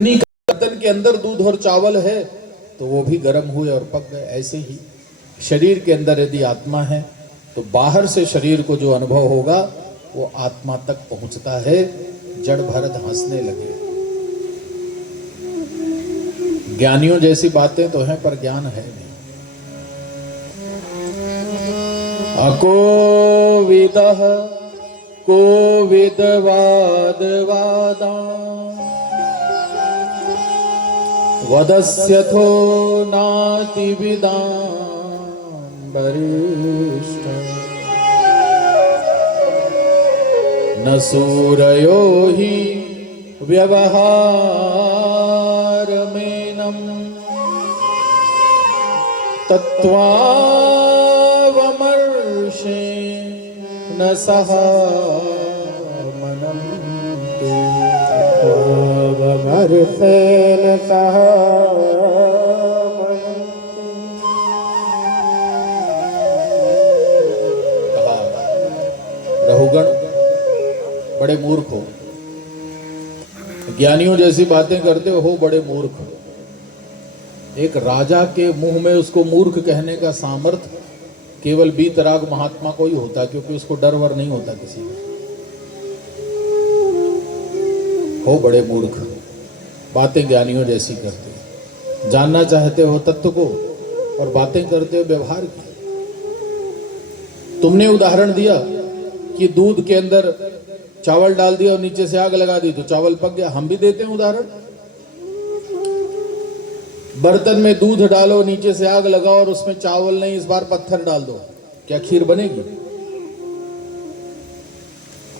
बर्तन के अंदर दूध और चावल है तो वो भी गर्म हुए और पक गए। ऐसे ही शरीर के अंदर यदि आत्मा है तो बाहर से शरीर को जो अनुभव होगा वो आत्मा तक पहुंचता है। जड़ भरत हंसने लगे। ज्ञानियों जैसी बातें तो हैं पर ज्ञान है नहीं। अकोविदः कोविदवाद वादा वदस्यथो नातिविदां वरिष्ठ न सूरयो हि व्यवहारमेनं तत्त्वावमर्षे न सह मनन्ति वमर्षेन सह रहुगण बड़े मूर्ख हो। ज्ञानियों जैसी बातें करते हो बड़े मूर्ख हो। एक राजा के मुंह में उसको मूर्ख कहने का सामर्थ्य केवल बीतराग महात्मा को ही होता, क्योंकि उसको डर वर नहीं होता किसी का। हो बड़े मूर्ख, बातें ज्ञानियों जैसी करते। जानना चाहते हो तत्व को और बातें करते हो व्यवहार की। तुमने उदाहरण दिया कि दूध के अंदर चावल डाल दिया और नीचे से आग लगा दी तो चावल पक गया। हम भी देते हैं उदाहरण। बर्तन में दूध डालो, नीचे से आग लगाओ और उसमें चावल नहीं, इस बार पत्थर डाल दो, क्या खीर बनेगी?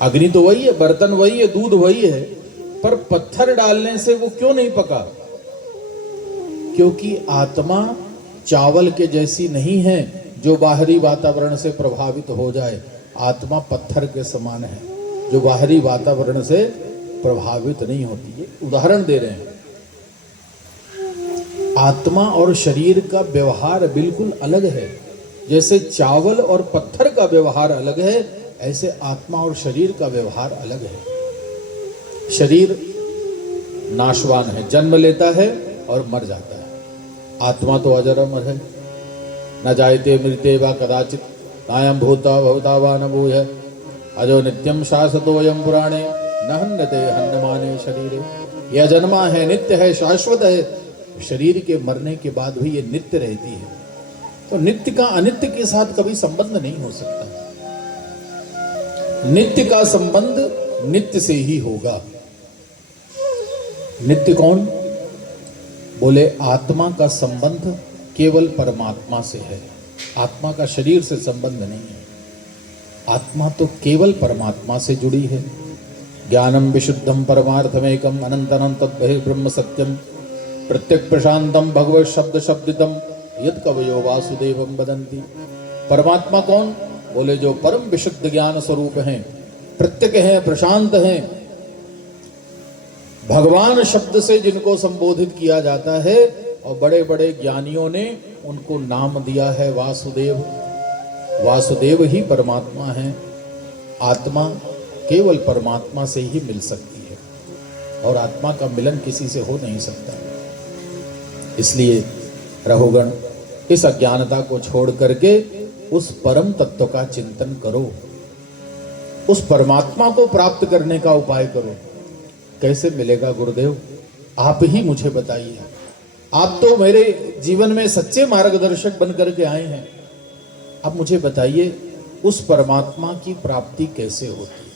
अग्नि तो वही है, बर्तन वही है, दूध वही है, पर पत्थर डालने से वो क्यों नहीं पका? क्योंकि आत्मा चावल के जैसी नहीं है जो बाहरी वातावरण से प्रभावित हो जाए। आत्मा पत्थर के समान है जो बाहरी वातावरण से प्रभावित नहीं होती है। उदाहरण दे रहे हैं। आत्मा और शरीर का व्यवहार बिल्कुल अलग है। जैसे चावल और पत्थर का व्यवहार अलग है, ऐसे आत्मा और शरीर का व्यवहार अलग है। शरीर नाशवान है, जन्म लेता है और मर जाता है। आत्मा तो अजर अमर है। न जायते मृते वा कदाचित नायं भूता भवता वा न भूयः अजो नित्यं शाश्वतोऽयं पुराणे न हन्यते हन्यमाने शरीरे। यह जन्मा है, नित्य है, शाश्वत है। शरीर के मरने के बाद भी ये नित्य रहती है। तो नित्य का अनित्य के साथ कभी संबंध नहीं हो सकता। नित्य का संबंध नित्य से ही होगा। नित्य कौन? बोले आत्मा का संबंध केवल परमात्मा से है। आत्मा का शरीर से संबंध नहीं है। आत्मा तो केवल परमात्मा से जुड़ी है। ज्ञानम विशुद्धम परमार्थमेकम अनंतरं तद्बहिर्ब्रह्म सत्यम प्रत्यक प्रशांतम भगवत शब्द शब्दितम यद कवयो वासुदेवम वदन्ति। परमात्मा कौन? बोले जो परम विशुद्ध ज्ञान स्वरूप हैं, प्रत्यक हैं, प्रशांत हैं। भगवान शब्द से जिनको संबोधित किया जाता है और बड़े बड़े ज्ञानियों ने उनको नाम दिया है वासुदेव। वासुदेव ही परमात्मा है। आत्मा केवल परमात्मा से ही मिल सकती है और आत्मा का मिलन किसी से हो नहीं सकता। इसलिए रहुगण, इस अज्ञानता को छोड़ करके उस परम तत्व का चिंतन करो। उस परमात्मा को प्राप्त करने का उपाय करो। कैसे मिलेगा गुरुदेव? आप ही मुझे बताइए। आप तो मेरे जीवन में सच्चे मार्गदर्शक बन करके आए हैं। अब मुझे बताइए उस परमात्मा की प्राप्ति कैसे होती है?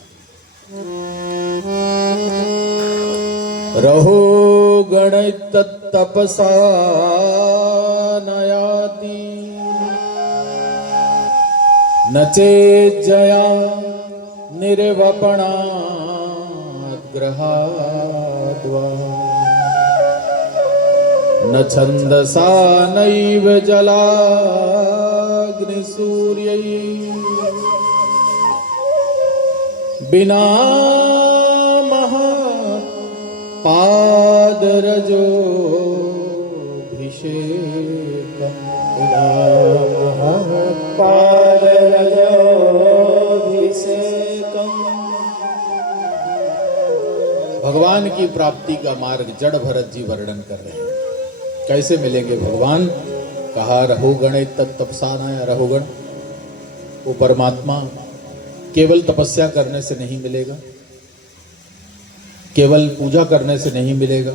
रहो गण तपसा नयाति न चेत् जया निर्वपणात् ग्रहाद्वा न छन्दसा नैव जलाग्निसूर्यै बिना पादरजोभिषेकं भगवान की प्राप्ति का मार्ग जड़ भरत जी वर्णन कर रहे हैं। कैसे मिलेंगे भगवान? कहा रहुगण तत्तपसानाय रहुगण। वो परमात्मा केवल तपस्या करने से नहीं मिलेगा, केवल पूजा करने से नहीं मिलेगा,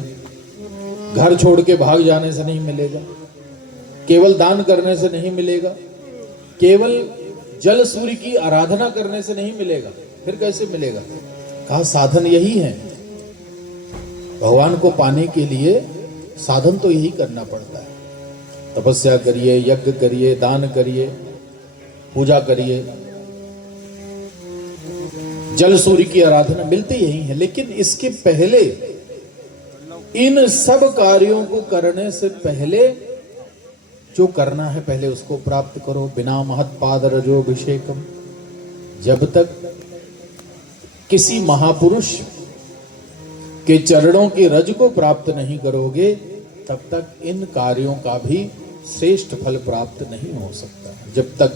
घर छोड़ के भाग जाने से नहीं मिलेगा, केवल दान करने से नहीं मिलेगा, केवल जल सूर्य की आराधना करने से नहीं मिलेगा। फिर कैसे मिलेगा? कहा साधन यही है। भगवान को पाने के लिए साधन तो यही करना पड़ता है। तपस्या करिए, यज्ञ करिए, दान करिए, पूजा करिए, जल सूर्य की आराधना, मिलते यही है। लेकिन इसके पहले, इन सब कार्यों को करने से पहले जो करना है पहले उसको प्राप्त करो। बिना महत पाद रजोभिषेकम। जब तक किसी महापुरुष के चरणों की रज को प्राप्त नहीं करोगे तब तक इन कार्यों का भी श्रेष्ठ फल प्राप्त नहीं हो सकता। जब तक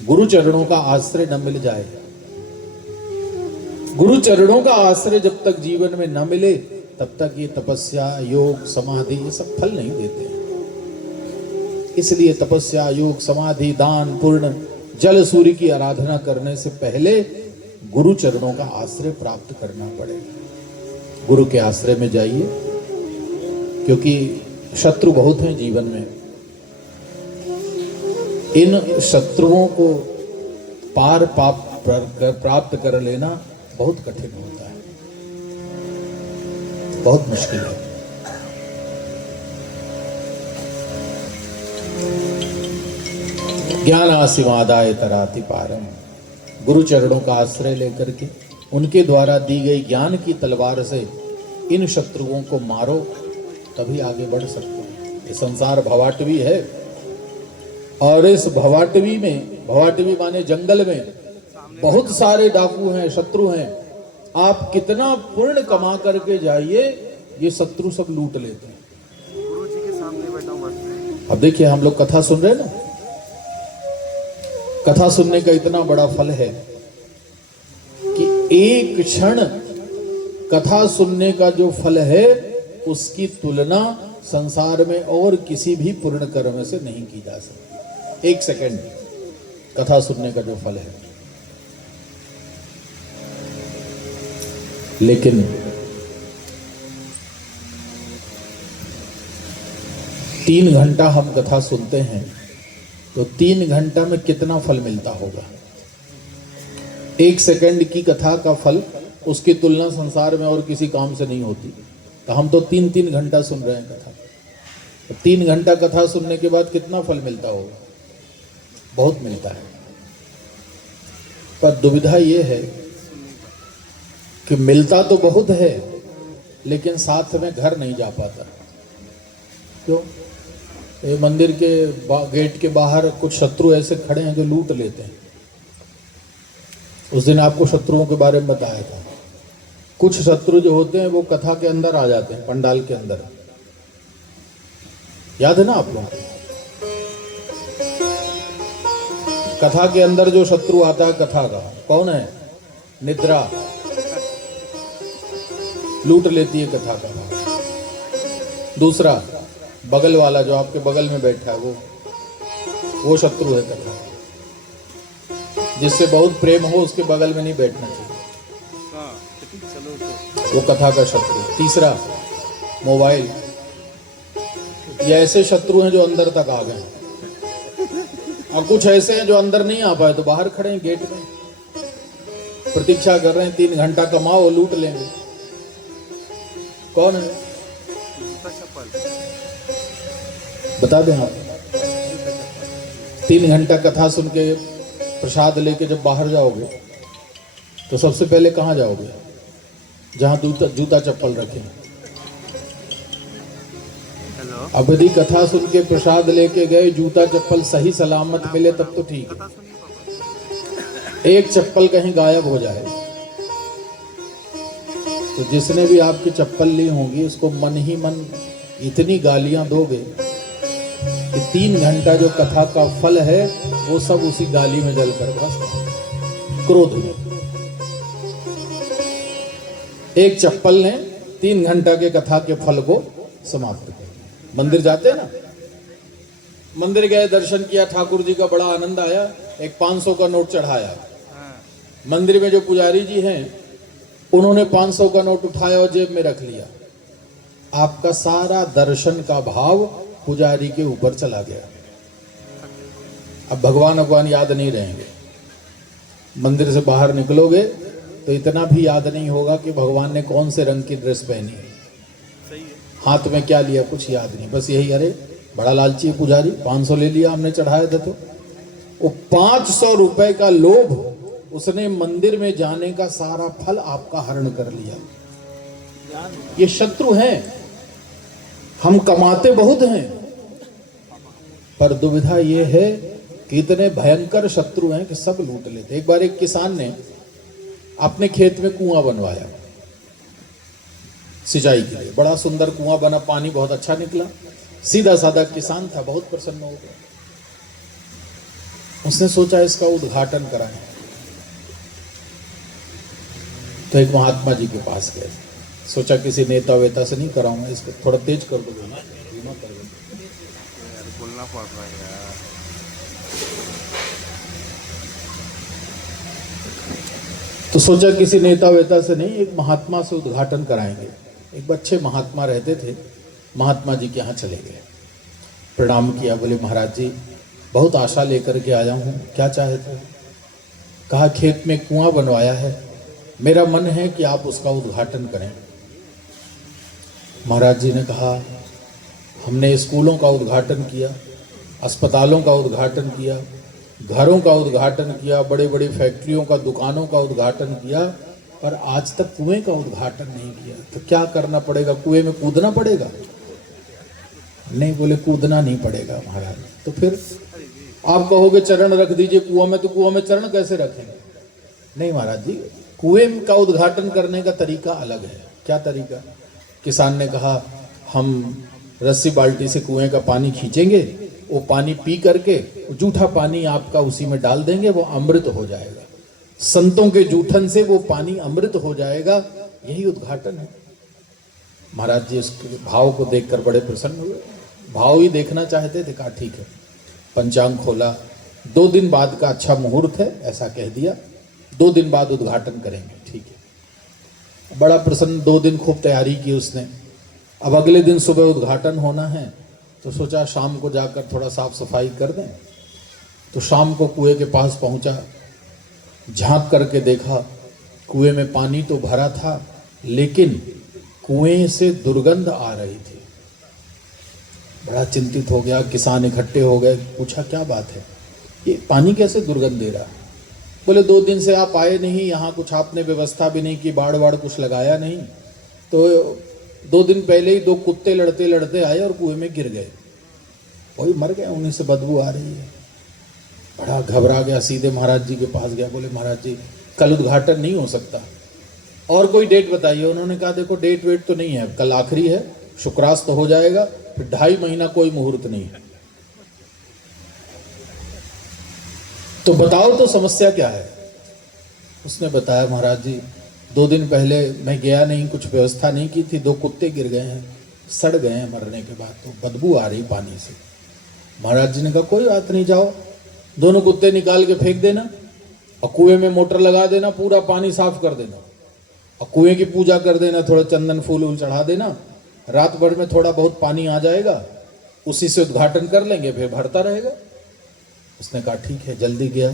गुरु चरणों का आश्रय न मिल जाए, गुरु चरणों का आश्रय जब तक जीवन में न मिले तब तक ये तपस्या, योग, समाधि ये सब फल नहीं देते। इसलिए तपस्या, योग, समाधि, दान, पुण्य, जल सूर्य की आराधना करने से पहले गुरु चरणों का आश्रय प्राप्त करना पड़ेगा। गुरु के आश्रय में जाइए, क्योंकि शत्रु बहुत हैं जीवन में। इन शत्रुओं को पार प्राप्त कर लेना बहुत कठिन होता है, बहुत मुश्किल है। ज्ञान आसिमादाय तराति पारम। गुरु चरणों का आश्रय लेकर के उनके द्वारा दी गई ज्ञान की तलवार से इन शत्रुओं को मारो, तभी आगे बढ़ सकते हैं। ये संसार भवाटवी है, और इस भवाटवी में, भवाटवी माने जंगल में बहुत सारे डाकू हैं, शत्रु हैं। आप कितना पुण्य कमा करके जाइए, ये शत्रु सब लूट लेते हैं। गुरु जी के सामने बैठा हुआ है। अब देखिए, हम लोग कथा सुन रहे हैं ना, कथा सुनने का इतना बड़ा फल है कि एक क्षण कथा सुनने का जो फल है उसकी तुलना संसार में और किसी भी पूर्ण कर्म से नहीं की जा सकती। एक सेकंड कथा सुनने का जो फल है। लेकिन 3 घंटा हम कथा सुनते हैं तो 3 घंटा में कितना फल मिलता होगा? 1 सेकंड की कथा का फल, उसकी तुलना संसार में और किसी काम से नहीं होती। तो हम तो 3-3 घंटा सुन रहे हैं कथा। तो 3 घंटा कथा सुनने के बाद कितना फल मिलता होगा? बहुत मिलता है। पर दुविधा ये है कि मिलता तो बहुत है, लेकिन साथ में घर नहीं जा पाता। क्यों? ये मंदिर के गेट के बाहर कुछ शत्रु ऐसे खड़े हैं जो लूट लेते हैं। उस दिन आपको शत्रुओं के बारे में बताया था। कुछ शत्रु जो होते हैं वो कथा के अंदर आ जाते हैं, पंडाल के अंदर। याद है ना आप लोग? कथा के अंदर जो शत्रु आता है कथा का, कौन है? निद्रा लूट लेती है कथा का। दूसरा, बगल वाला जो आपके बगल में बैठा है वो शत्रु है कथा। जिससे बहुत प्रेम हो उसके बगल में नहीं बैठना चाहिए, वो कथा का शत्रु। तीसरा, मोबाइल। ये ऐसे शत्रु हैं जो अंदर तक आ गए, और कुछ ऐसे हैं जो अंदर नहीं आ पाए तो बाहर खड़े हैं गेट में, प्रतीक्षा कर रहे हैं 3 घंटा कमाओ लूट लेंगे। कौन है? बता दें आप। 3 घंटा कथा सुन के प्रसाद लेके जब बाहर जाओगे तो सबसे पहले कहाँ जाओगे? जहां जूता चप्पल रखे। अब यदि कथा सुन के प्रसाद लेके गए, जूता चप्पल सही सलामत मिले तब तो ठीक है। एक चप्पल कहीं गायब हो जाए तो जिसने भी आपकी चप्पल ली होंगी उसको मन ही मन इतनी गालियां दोगे कि 3 घंटा जो कथा का फल है वो सब उसी गाली में जलकर बस क्रोध में। एक चप्पल ने 3 घंटा के कथा के फल को समाप्त कर दिया। मंदिर जाते हैं ना, मंदिर गए, दर्शन किया, ठाकुर जी का बड़ा आनंद आया, एक 500 का नोट चढ़ाया। मंदिर में जो पुजारी जी हैं उन्होंने 500 का नोट उठाया और जेब में रख लिया। आपका सारा दर्शन का भाव पुजारी के ऊपर चला गया। अब भगवान याद नहीं रहेंगे। मंदिर से बाहर निकलोगे तो इतना भी याद नहीं होगा कि भगवान ने कौन से रंग की ड्रेस पहनी है, हाथ में क्या लिया, कुछ याद नहीं। बस यही, अरे बड़ा लालची है पुजारी, 500 ले लिया हमने, चढ़ाया था। तो वो 500 रुपए का लोभ, उसने मंदिर में जाने का सारा फल आपका हरण कर लिया। ये शत्रु हैं। हम कमाते बहुत हैं, पर दुविधा ये है कि इतने भयंकर शत्रु हैं कि सब लूट लेते। एक बार एक किसान ने अपने खेत में कुआं बनवाया सिंचाई के लिए। बड़ा सुंदर कुआं बना, पानी बहुत अच्छा निकला। सीधा साधा किसान था, बहुत प्रसन्न हो गया। उसने सोचा इसका उद्घाटन कराएं, तो एक महात्मा जी के पास गए। सोचा किसी नेता वेता से नहीं कराऊंगा, इसको थोड़ा तेज कर दो, धीमा कर दो। बोलना पड़ रहा है यार। तो सोचा किसी नेता वेता से नहीं, एक महात्मा से उद्घाटन कराएंगे। एक अच्छे महात्मा रहते थे, महात्मा जी के यहाँ चले गए, प्रणाम किया, बोले महाराज जी बहुत आशा लेकर के आया हूँ, क्या चाहते हो? कहा खेत में कुआं बनवाया है, मेरा मन है कि आप उसका उद्घाटन करें। महाराज जी ने कहा हमने स्कूलों का उद्घाटन किया, अस्पतालों का उद्घाटन किया, घरों का उद्घाटन किया, बड़े बड़े फैक्ट्रियों का, दुकानों का उद्घाटन किया, पर आज तक कुएं का उद्घाटन नहीं किया। तो क्या करना पड़ेगा? कुएं में कूदना पड़ेगा? नहीं, बोले कूदना नहीं पड़ेगा महाराज। तो फिर आप कहोगे चरण रख दीजिए कुआं में, तो कुआं में चरण कैसे रखेंगे? नहीं महाराज जी, कुएं का उद्घाटन करने का तरीका अलग है। क्या तरीका? किसान ने कहा हम रस्सी बाल्टी से कुएं का पानी खींचेंगे, वो पानी पी करके जूठा पानी आपका उसी में डाल देंगे, वो अमृत हो जाएगा। संतों के जूठन से वो पानी अमृत हो जाएगा, यही उद्घाटन है। महाराज जी उसके भाव को देखकर बड़े प्रसन्न हुए, भाव ही देखना चाहते थे। कहा ठीक है। पंचांग खोला, 2 दिन बाद का अच्छा मुहूर्त है, ऐसा कह दिया, 2 दिन बाद उद्घाटन करेंगे। ठीक है। बड़ा प्रसन्न, 2 दिन खूब तैयारी की उसने। अब अगले दिन सुबह उद्घाटन होना है, तो सोचा शाम को जाकर थोड़ा साफ सफाई कर दें। तो शाम को कुएं के पास पहुंचा, झांक करके देखा, कुएं में पानी तो भरा था, लेकिन कुएं से दुर्गंध आ रही थी। बड़ा चिंतित हो गया, किसान इकट्ठे हो गए, पूछा क्या बात है, ये पानी कैसे दुर्गंध दे रहा? बोले 2 दिन से आप आए नहीं, यहाँ कुछ आपने व्यवस्था भी नहीं की, बाड़ वाड़ कुछ लगाया नहीं, तो 2 दिन पहले ही 2 कुत्ते लड़ते लड़ते आए और कुएं में गिर गए, वही मर गए, उन्हीं से बदबू आ रही है। बड़ा घबरा गया, सीधे महाराज जी के पास गया। बोले महाराज जी कल उद्घाटन नहीं हो सकता, और कोई डेट बताइए। उन्होंने कहा देखो डेट वेट तो नहीं है, कल आखिरी है, शुक्रास्त तो हो जाएगा, फिर 2.5 महीना कोई मुहूर्त नहीं है। तो बताओ तो समस्या क्या है? उसने बताया महाराज जी 2 दिन पहले मैं गया नहीं, कुछ व्यवस्था नहीं की थी, 2 कुत्ते गिर गए हैं, सड़ गए हैं मरने के बाद, तो बदबू आ रही पानी से। महाराज जी ने कहा कोई बात नहीं, जाओ 2 कुत्ते निकाल के फेंक देना और कुएं में मोटर लगा देना, पूरा पानी साफ कर देना और कुएं की पूजा कर देना, थोड़ा चंदन फूल वूल चढ़ा देना, रात भर में थोड़ा बहुत पानी आ जाएगा, उसी से उद्घाटन कर लेंगे, फिर भरता रहेगा। उसने कहा ठीक है। जल्दी गया,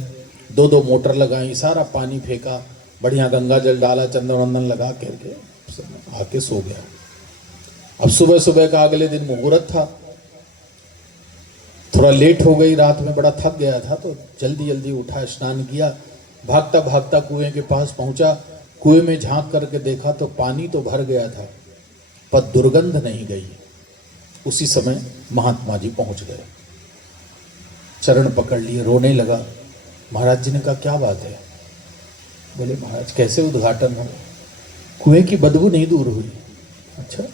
2 मोटर लगाई, सारा पानी फेंका, बढ़िया गंगा जल डाला, चंदन वंदन लगा करके आके सो गया। अब सुबह सुबह का अगले दिन मुहूर्त था, थोड़ा लेट हो गई, रात में बड़ा थक गया था, तो जल्दी जल्दी उठा, स्नान किया, भागता भागता कुएं के पास पहुंचा। कुएं में झांक करके देखा तो पानी तो भर गया था, पर दुर्गंध नहीं गई। उसी समय महात्मा जी पहुंच गए, चरण पकड़ लिए, रोने लगा। महाराज जी ने कहा क्या बात है? बोले महाराज कैसे उद्घाटन हो, कुएं की बदबू नहीं दूर हुई। अच्छा।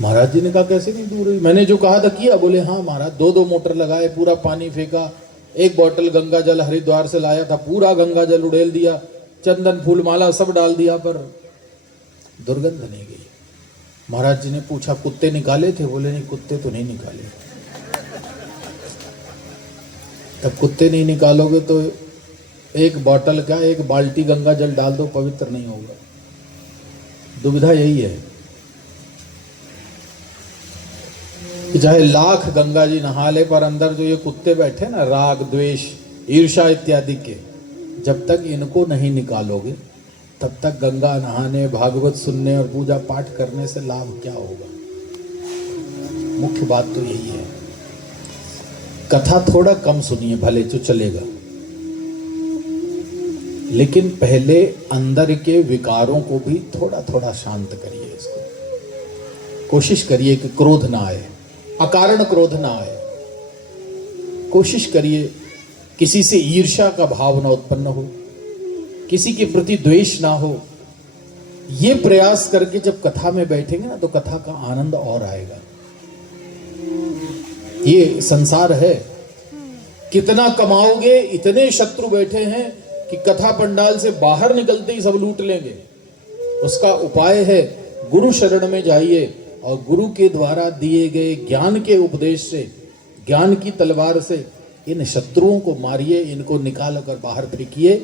महाराज जी ने कहा कैसे नहीं दूर हुई, मैंने जो कहा था किया? बोले हाँ महाराज, 2 मोटर लगाए, पूरा पानी फेंका, 1 बोतल गंगा जल हरिद्वार से लाया था, पूरा गंगा जल उड़ेल दिया, चंदन फूल माला सब डाल दिया, पर दुर्गंध नहीं गई। महाराज जी ने पूछा कुत्ते निकाले थे? बोले नहीं, कुत्ते तो नहीं निकाले। तब कुत्ते नहीं निकालोगे तो एक बोतल का एक बाल्टी गंगा जल डाल दो, पवित्र नहीं होगा। दुविधा यही है कि चाहे लाख गंगा जी नहा ले, पर अंदर जो ये कुत्ते बैठे ना, राग द्वेष ईर्ष्या इत्यादि के, जब तक इनको नहीं निकालोगे तब तक गंगा नहाने, भागवत सुनने और पूजा पाठ करने से लाभ क्या होगा। मुख्य बात तो यही है। कथा थोड़ा कम सुनिए भले तो चलेगा, लेकिन पहले अंदर के विकारों को भी थोड़ा थोड़ा शांत करिए। इसको कोशिश करिए कि क्रोध ना आए, अकारण क्रोध ना आए। कोशिश करिए किसी से ईर्ष्या का भाव ना उत्पन्न हो, किसी के प्रति द्वेष ना हो। ये प्रयास करके जब कथा में बैठेंगे ना तो कथा का आनंद और आएगा। ये संसार है, कितना कमाओगे, इतने शत्रु बैठे हैं कि कथा पंडाल से बाहर निकलते ही सब लूट लेंगे। उसका उपाय है गुरु शरण में जाइए और गुरु के द्वारा दिए गए ज्ञान के उपदेश से, ज्ञान की तलवार से इन शत्रुओं को मारिए, इनको निकाल कर बाहर फेंकिए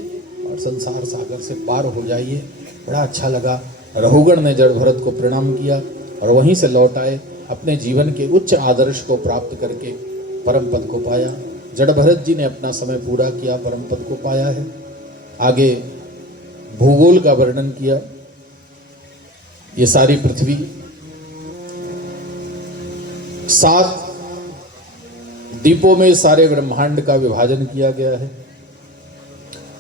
और संसार सागर से पार हो जाइए। बड़ा अच्छा लगा। रघुगण ने जड़ भरत को प्रणाम किया और वहीं से लौट आए, अपने जीवन के उच्च आदर्श को प्राप्त करके परम पद को पाया। जड़ भरत जी ने अपना समय पूरा किया, परम पद को पाया है। आगे भूगोल का वर्णन किया। ये सारी पृथ्वी 7 द्वीपों में सारे ब्रह्मांड का विभाजन किया गया है।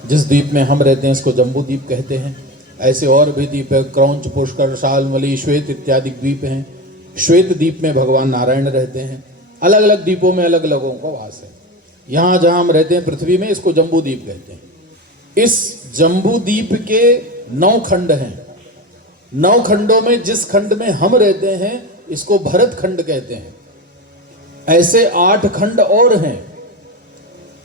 जिस द्वीप में हम रहते हैं इसको जम्बू द्वीप कहते हैं। ऐसे और भी द्वीप है, क्रौंच, पुष्कर, शालमली, श्वेत इत्यादि द्वीप हैं। श्वेत द्वीप में भगवान नारायण रहते हैं। अलग अलग द्वीपों में अलग लोगों का वास है। यहाँ जहाँ हम रहते हैं पृथ्वी में, इसको जम्बू द्वीप कहते हैं। इस जम्बू द्वीप के 9 खंड हैं। 9 खंडों में जिस खंड में हम रहते हैं इसको भरत खंड कहते हैं। ऐसे 8 खंड और हैं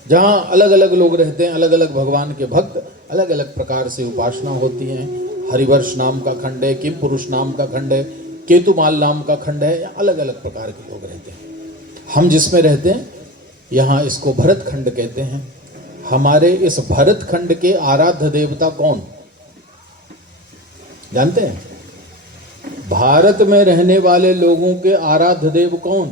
जहां अलग अलग लोग रहते हैं, अलग अलग भगवान के भक्त, अलग अलग प्रकार से उपासना होती है। हरिवर्ष नाम का खंड है, किम पुरुष नाम का खंड है, केतुमाल नाम का खंड है, या अलग अलग प्रकार के लोग रहते हैं। हम जिसमें रहते हैं यहाँ इसको भरत खंड कहते हैं। हमारे इस भरत खंड के आराध्य देवता कौन जानते हैं? भारत में रहने वाले लोगों के आराध्य देव कौन?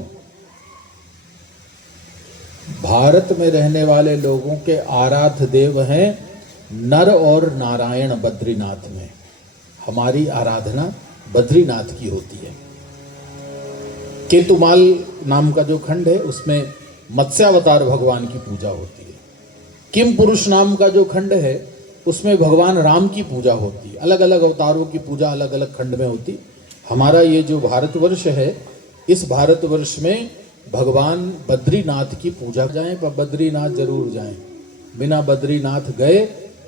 भारत में रहने वाले लोगों के आराध्य देव हैं नर और नारायण बद्रीनाथ में। हमारी आराधना बद्रीनाथ की होती है। केतुमाल नाम का जो खंड है उसमें मत्स्यावतार भगवान की पूजा होती है। किम पुरुष नाम का जो खंड है उसमें भगवान राम की पूजा होती है। अलग अलग अवतारों की पूजा अलग अलग खंड में होती। हमारा ये जो भारतवर्ष है, इस भारतवर्ष में भगवान बद्रीनाथ की पूजा जाएं, पर बद्रीनाथ जरूर जाएं। बिना बद्रीनाथ गए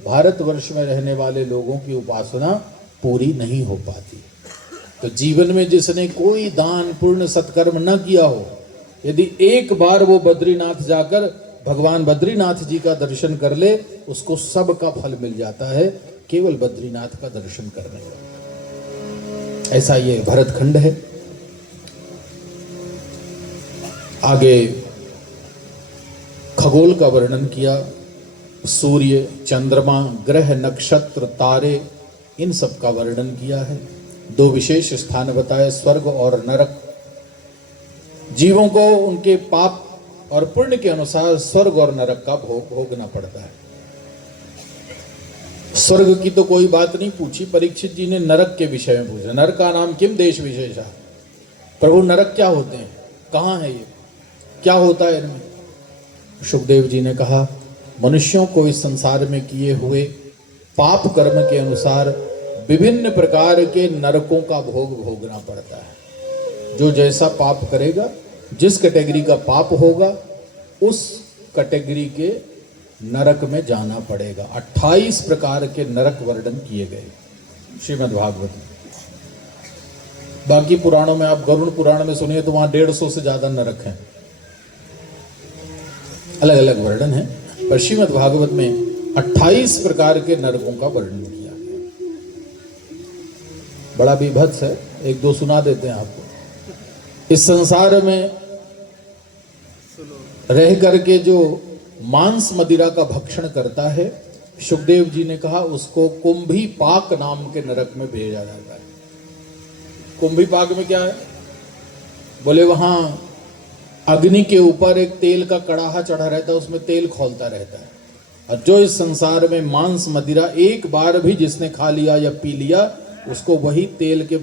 भारतवर्ष में रहने वाले लोगों की उपासना पूरी नहीं हो पाती। तो जीवन में जिसने कोई दान पुण्य सत्कर्म न किया हो, यदि एक बार वो बद्रीनाथ जाकर भगवान बद्रीनाथ जी का दर्शन कर ले, उसको सब का फल मिल जाता है केवल बद्रीनाथ का दर्शन करने का। ऐसा ये भरत खंड है। आगे खगोल का वर्णन किया। सूर्य, चंद्रमा, ग्रह, नक्षत्र, तारे, इन सब का वर्णन किया है। 2 विशेष स्थान बताए, स्वर्ग और नरक। जीवों को उनके पाप और पुण्य के अनुसार स्वर्ग और नरक का भोग भोगना पड़ता है। स्वर्ग की तो कोई बात नहीं पूछी, परीक्षित जी ने नरक के विषय में पूछा। नरक का नाम किम देश विशेषा? प्रभु नरक क्या होते हैं, कहाँ है ये, क्या होता है इनमें? सुखदेव जी ने कहा, मनुष्यों को इस संसार में किए हुए पाप कर्म के अनुसार विभिन्न प्रकार के नरकों का भोग भोगना पड़ता है। जो जैसा पाप करेगा, जिस कैटेगरी का पाप होगा, उस कैटेगरी के नरक में जाना पड़ेगा। 28 प्रकार के नरक वर्णन किए गए श्रीमद् भागवत में। बाकी पुराणों में आप गरुड़ पुराण में सुनिए तो वहां 150 से ज्यादा नरक हैं, अलग अलग वर्णन है। पर श्रीमद् भागवत में 28 प्रकार के नरकों का वर्णन किया गया। बड़ा बीभत्स है। एक दो सुना देते हैं आपको। इस संसार में रह करके जो मांस मदिरा का भक्षण करता है, सुखदेव जी ने कहा उसको कुंभी पाक नाम के नरक में भेजा जाता है। कुंभी पाक में क्या है? बोले वहां अग्नि के ऊपर एक तेल का कड़ाहा चढ़ा रहता है, उसमें तेल खौलता रहता है। और जो इस संसार में मांस मदिरा एक बार भी जिसने खा लिया या पी लिया, उसको वही तेल के